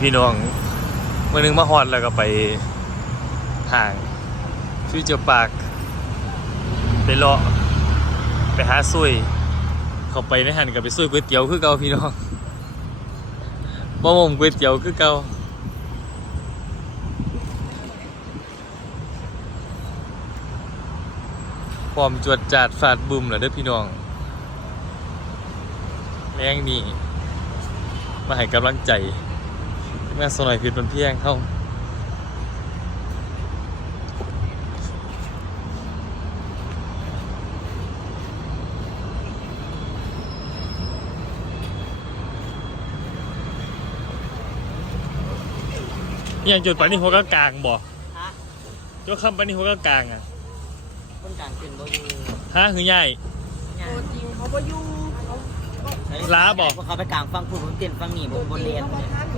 พี่น้องเมื่อนึงมาฮอดแล้วก็ไปห่างฟิวเจอร์ปาร์คไปเลาะไปหาซุยเข้าไปในหันกับไปซุยก๋วยเตี๋ยวคือเก่าพี่น้องบ่มมก๋วยเตี๋ยวคือเก่าพร้อมจวดจาดฟาดบึมแล้วเด้อพี่น้องแรงนี่มาให้กำลังใจ แม่สหน่อยผิดมันเพียงเข้าอย่างจุดปานนี้หัวก็กลางบ่ฮะยกคำปานนี้หัวก็กลางอะคนกลางเป็นบ่อยู่ฮะคือใหญ่ตัวจริงเขาก็อยู่เขา ล้าบ่พวกเขาไปกลางฟังพูดผมเต้นฟังนี่บนบนเลน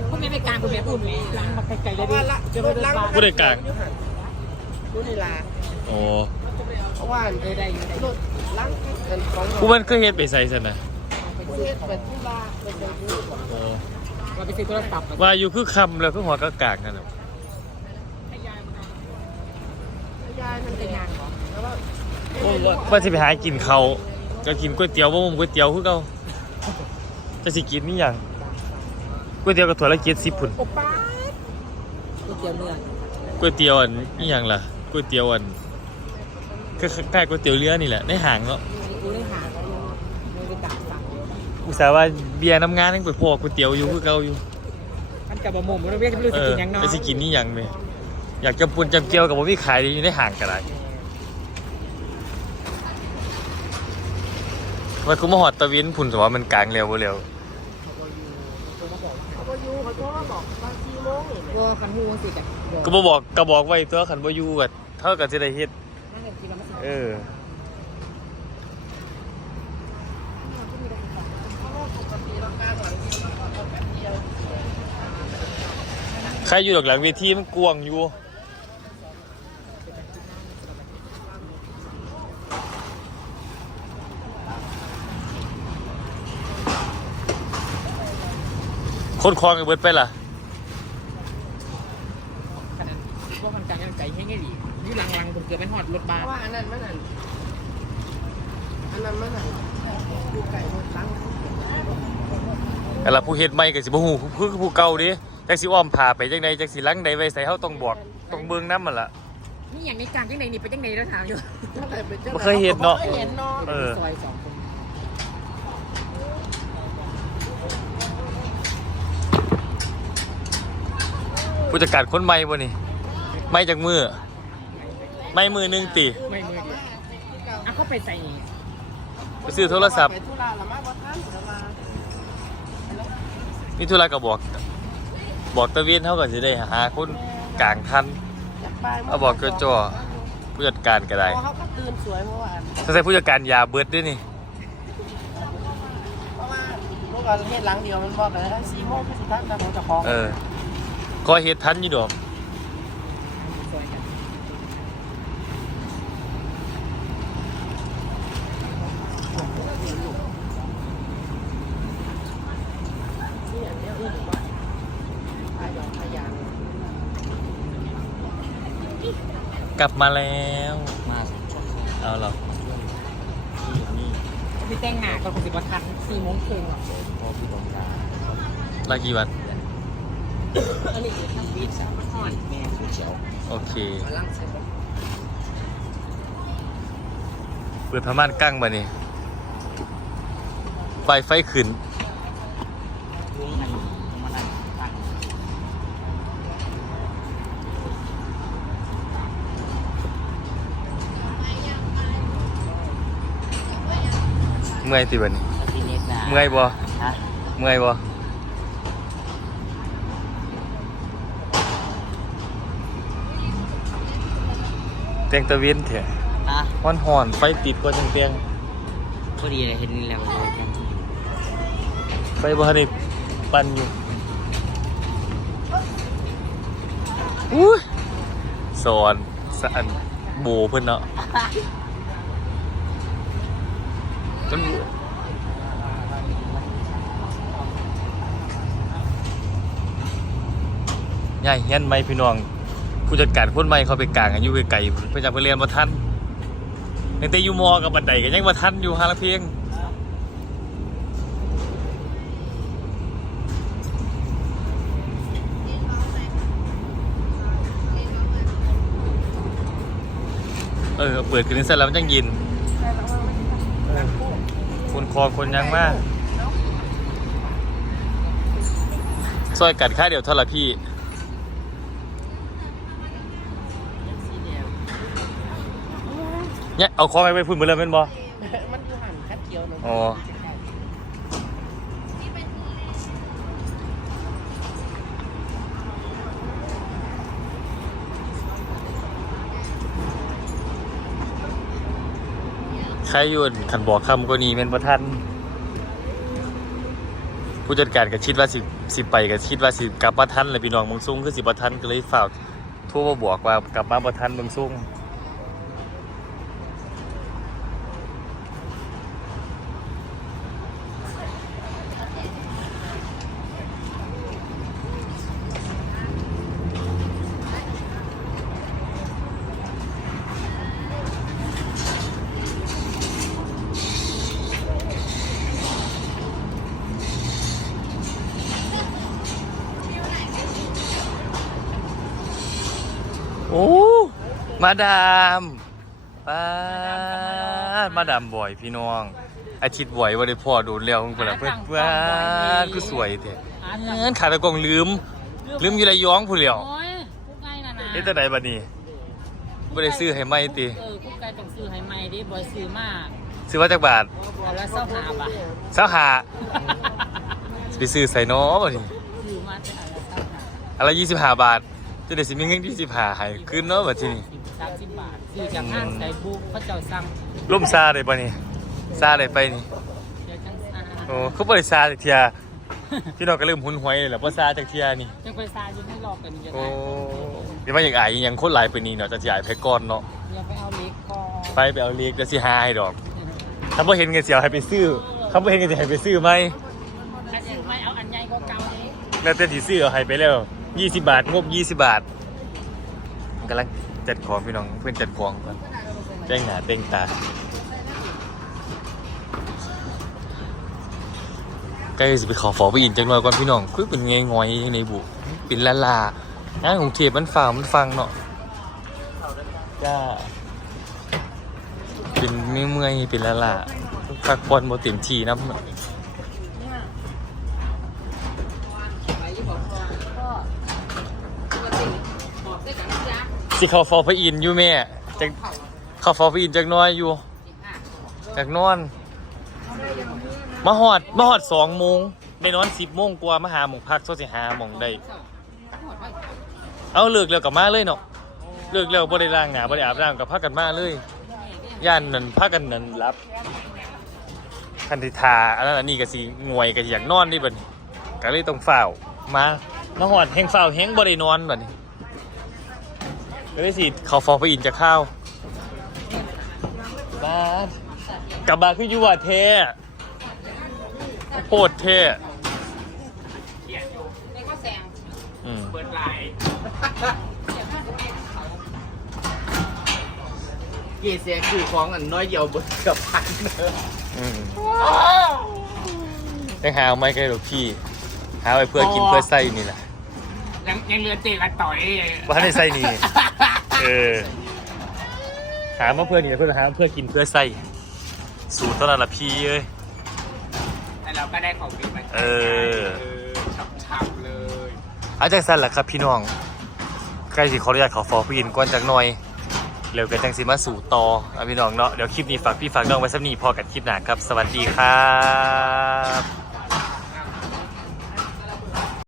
พวกนี้ไปกลางคุณแม่อุ่นล้างมาไกลๆเลยดิจะไปล้างผู้ใดกลางผู้ใดลาโอ้เพราะว่าได้ได้รถล้างกันของผู้มันก็เฮ็ดไปใส่ซั่นน่ะผู้เฮ็ดเป็นผู้ลาเป็นผู้โอ้เราไปซื้อโทรศัพท์ว่าอยู่คือคำแล้วคือหัวก็กลางนั่นน่ะยายมันจะยางเหรอแล้วว่าว่าสิไปหากินเขาวก็กินก๋วยเตี๋ยวบ่มก๋วยเตี๋ยวคือเก่า จะสิกินนี่หยังก๋วยเตี๋ยวก็ถ้วยละ70พุ่นโอป้าก๋วยเตี๋ยวเนื้อก๋วยเตี๋ยวอันนี่หยังล่ะก๋วยเตี๋ยวอันก็คล้ายๆก๋วยเตี๋ยวเรือนี่แหละในห้างเนาะกูได้หาแล้วไม่ไปกลางสั่งอุตส่าห์ว่าเบียร์น้ำงานยังไปพอก๋วยเตี๋ยวอยู่คือเก่าอยู่อันกับบะหมี่มันเรียกรู้เอสึกอยังเนาะไปสิกินนี่หยังเลยอยากจะปุ่นจำเจียวกับบ่มีขายอยู่ในห้างก็ได้ว่ากูมาหอดตะวินพุ่นแต่ว่ามันกลางเร็วบ่เร็ว เขาก็อยู่เขาโทรมาบอกว่าสี่โมงว่าคันหูสิกันก็บ่บอกก็บอกไว้ตัวคันบ่อยู่ก็เท่ากับสิได้เฮ็ดนั่งกันกินแล้วมาสิเออใครอยู่ดอกหลังเวทีมันกวางอยู่ คนคลองกันเบิดไปล่ะขนาดพวกมันกลางยังไก่ให้ง่ายดีอยู่หลังๆผมเกือบเป็นหอดรถบัสว่าอันนั้นมันนั่นอันนั้นมันนั่นดูไก่รถล้างแต่ละผู้เฮ็ดใหม่ก็สิบ่ฮู้คือผู้เก่าเดิจักสิอ้อมผ่าไปจังไดจักสิหลังใดไว้ใส่เฮาต้องบอกต้องเบิ่งนำมันล่ะนี่อย่างในกลางจังไหนนี่ไปจังไหนแล้วถามอยู่บ่เคยเห็นเนาะเคยเห็นเนาะเออซอยสองคน ผู้จัดการคนใหม่บ่นี่ไม่จากมือ ไม่มือหนึงติไม่มือเดียวอะเขาไปใส่ไปซื้อโทรศัพท์ไปธุระละมาบ่ทันเดี๋ยวมามีธุระก็บอก บอกตะเวนเฮาก็สิได้หาคนกลางทันอยากไปเอาบอกก็จ่อผู้จัดการก็ได้พอเขาก็ตื่นสวยเมื่อวานถ้าใส่ผู้จัดการยาเบิดด้วยนี่เพราะว่าเมื่อวานเฮ็ดหลังเดียวมันบอกเลยสี่โมงคือสิทันแต่ผมจะของเออ ก็เฮ็ดทันอยู่ดอกสวยกันนี่อย่างเนี้ยอุ้มว่าพายองพายางกลับมาแล้ว มาเอาเหรอนี่พี่แต่งหน้าก็คงสิบทันสี่โมงครึ่งอะพอพี่บอกว่าลากี่วัน อันนี้ทำบีทสามอ่อนแม่คือเฉียวโอเคมาลังใส่บ่เปิดพม่านกั้งมานี่ไฟไฟขึ้น ลุงอันมานั่งตั้งเมื่อยติบัดนี้ อาทิตย์นี้นะเมื่อยบ่ฮะเมื่อยบ่ ตียงตะเวนเถอะฮะฮ้อนห่อนๆไฟติดกว่าจังเตียงพอดีเลยเห็นแล้วไฟบ่ทันได้ปั่นอยู่อุ้ยสอนสะอันโบเพิ่นเนาะมันใหญ่เฮียนไม่พี่น้อง ผู้จัดการคนใหม่เขาไปกลางอายุไกลๆเพื่อจะไปเรียนมาทันตั้งแต่อยู่มอกับบันไดก็ยังมาทันอยู่ฮาละเพียงเออเปิดขึ้นเสร็จแล้วมันยังยินคนคอคนยังมากซอยกัดค่าเดียวเท่าไหร่พี่ สีแดง เนี่ยเอาคอไปไปพุ่นไปเลยเป็นบอมันอยู่หันคัดเขียวเนาะอ๋อ ใครอยุ่นขันบอกคำก็นี้เป็นประทันผู้จัดการก็คิดว่าสิสิไปก็คิดว่าสิกลับประทันเลยพี่น้องเมึงซุ่งคือสิประทันก็เลยฝากโทั่วมาบอกว่ากลับมาประทันเมึงซุ่ง โอ้ มาดามป้าดมาดามบ่อยพี่น้อง อาทิตย์บ่อยว่าได้พ่อโดนแล้วคนละเพื่อนเพื่อนคือสวยแท้เงินขาดตะกงลืม ลืมอยู่ระยองผู้เหลียวโอ้ยกุ๊กไก่น่ะนะเฮ็ดแต่ไหนบัดนี้บ่ได้ซื้อให้ไหมติเออกุ๊กไก่ต้องซื้อให้ใหม่ดิบอยซื้อมาซื้อมาจากบาทบอยละเศร้าหาบาทเศร้าหาสิไปซื้อใส่น้อบัดนี้ซื้อมาแต่อะไรเศร้าหาอะไร25บาท จะได้สิมีเงิน25ให้คืนเนาะบัดทีนี้สิบสามสิบบาทซื้อจากห้างไก่บุ๊กเขาเจ้าสั่งล่มซาได้ปะนี่ซาได้ไปนี่เดี๋ยวจังซาโอ้เขาบ่ได้ซาจากเทียพี่น้องก็เริ่มหุนหวยเลยแหละบ่ซาจากเทียนี่จังไปซาอยู่ไม่รอกันยังโอ้ไงเดี๋ยวมาอย่างอายอีหยังคนหลายไปนี่เนาะจะสิอายไปก่อนเนาะอย่าไปเอาเล็กก่อนไปไปเอาเลีกจะสิหาให้ดอกถ้าบ่เห็นเงินสิเอาให้ไปซื้อถ้าบ่เห็นเงินสิให้ไปซื้อไหม อันยังไม่เอาอันใหญ่ก็เก่าเลยแล้วแต่สิซื้อเอาให้ไปแล้ว 20 บาท งบ 20 บาทกำลังจัดของพี่น้องเพื่อนจัดของก่อนแต่งหนาแต่งตาใกล้สิไปขอฝอไปอินจังหน่อยก่อนพี่น้องคือเป็นไงงอยในบุเป็นละลางานของเทพมันฝ่ามันฟังเนาะจ้าเป็นเมื่อยเมื่อยเป็นละลาพักผ่อนบ่เต็มที่น้ำเนาะ ไปยี่บอกพ่อพ่อปกติบอกได้กันนะจ๊ะ สิเขาฟอพระอินทร์อยู่แม่จังเขาฟอพระอินทร์จักน้อยอยู่จักนอน มาหอดมาหอดสองโมงได้นอนสิบโมงกว่ามาหาหมองพักโซสิหาหมองได้เอาเลิกแล้วกับมาเลยเนาะเลิกแล้วบ่ได้ล้างหน้าบ่ได้อาบน้ำกับพักกันมาเลยย่านนั่นพักกันนั่นรับคันทิทาอันนั้นอันนี้ก็สิงวยก็สิอยากนอนนี่บัดนี้ก็เลยต้องฝ้าวมามาหอดแห้งฝ้าวแห้งบ่ได้นอนบัดนี้ ก็ได้สิเขาฟองไปอินจะข้าวบ้านกลับมาคืออยู่ว่าเทโคตรเท่นี่ก็แซงอืมเปิดไหลเกเสียคือของอันน้อยเดียวเบิดเกือบพันเลยอืมยังหาเอาไม่กันหรอกพี่ หาไว้เพื่อกินเพื่อไส้นี่แหละยังยังเรือเตะละต่อยว่าในไส้นี่ เออหามาเพื่อนี่เพื่อหาเพื่อกินเพื่อไส้สูตรตอนนั้นละพี่เอ้ย แต่เราก็ได้ของกินมาเออชับๆเลยเอาจากสั้นแหละครับพี่น้อง ใกล้สิขออนุญาตขอฟอพี่อินก่อนจากหน่อยเร็วกันจังสิมาสู่ต่อเอาพี่น้องเนาะเดี๋ยวคลิปนี้ฝากพี่ฝากน้องไว้สักนี้พอกันคลิปหน้าครับ สวัสดีครับ